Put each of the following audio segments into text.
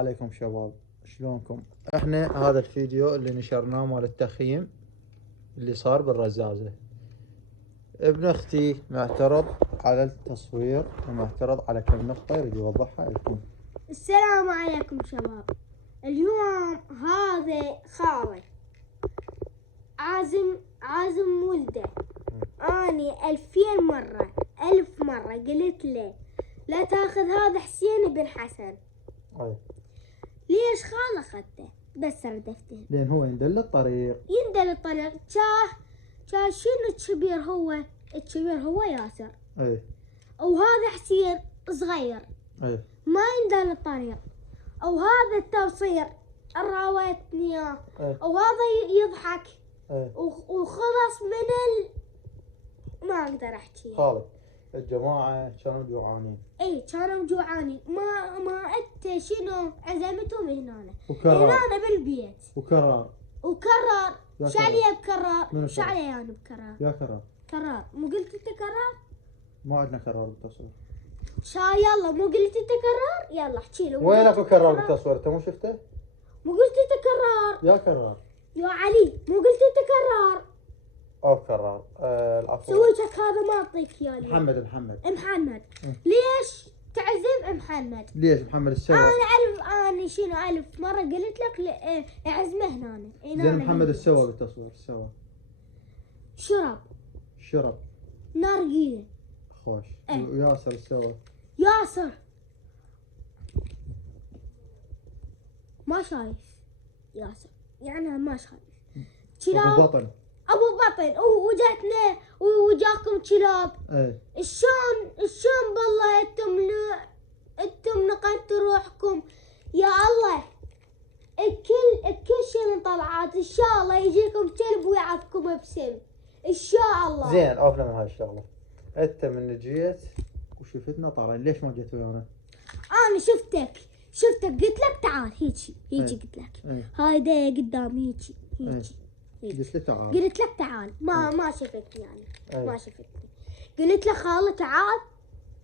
عليكم شباب، شلونكم؟ احنا هذا الفيديو اللي نشرناه مال التخييم اللي صار بالرزازة. ابن اختي معترض على التصوير ومعترض على كم نقطة يريد يوضحها لكم. السلام عليكم شباب. اليوم هذا خالي عازم ولده. اني 1000 مرة قلت له لا تاخذ هذا حسين بن حسن. ليش خال اخذته؟ بس ردفته لان هو يندل الطريق. كان شنو الكبير هو ياسر. اي. وهذا حسين صغير. اي. ما يندل الطريق. او هذا التوصير راوتني اياه. او هذا يضحك. وخلص من ما اقدر احكي. خالد الجماعة كانوا جوعانين. اي كانوا جوعانين. ما انت شنو عزمتهم هنا وكرر. هنا بالبيت. وكرر. شعليه بكرر. شعليه يعني بكرر. يا كرر. كرر. مو قلت انت كرر؟ ما عندنا كرر بالتصوير. يلا مو قلت انت كرر؟ يلا احكي له. وين اكو كرر بالتصوير؟ انت مو شفته؟ مو قلت انت كرر؟ يا كرر. يا علي مو قلت انت كرر؟ او كرر. العفو. سويتك هذا ما اعطيك اياه. محمد. ليش تعزم محمد؟ ليش محمد السوا؟ انا شنو 1000 مرة قلت لك اعزمه هنا. زين محمد السوا بالتصوير السوا. شرب. نارجيلة. خوش. وياسر السوا. ياسر ما شايف. ياسر يعني ما شايف. كلاب. ابو بطن وجاتنا وجاكم كلاب. شلون بالله انتم نقدتوا روحكم يا الله. الكل شيء طلعات ان شاء الله يجيكم كلب ويعضكم بسم ان شاء الله. زين عرفنا من هاي الشغله. انت من جيت وشفتنا طالعين ليش ما جيت ويانا؟ انا شفتك قلت لك تعال هيجي قلت لك هايدا قدامي هيجي. قلت لك تعال. ما شفتني يعني. ما شفتني. قلت له خاله تعال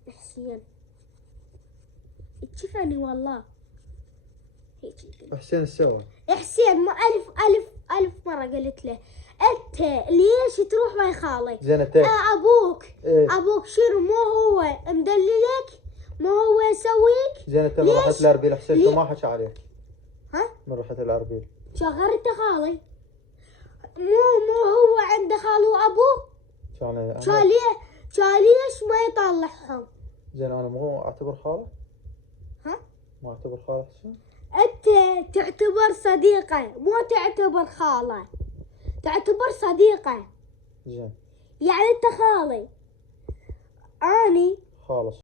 حسين تشوفني والله هيجي. حسين السوا. حسين ما ألف مرة قلت له انت ليش تروح ويا خالك؟ زين انت ابوك شنو مو هو مدللك؟ مو هو يسويك؟ زين انت من رحت الاربيل حسين ما حكى عليك؟ ها؟ من رحت الاربيل شغلت خالي. مو هو عنده خال وابوه؟ كان ليش ما يطلعهم؟ زين انا مو اعتبر خاله؟ ها؟ ما اعتبر خاله حسين؟ انت تعتبر صديقه مو تعتبر خاله. تعتبر صديقه. زين يعني انت خالي. اني خالص.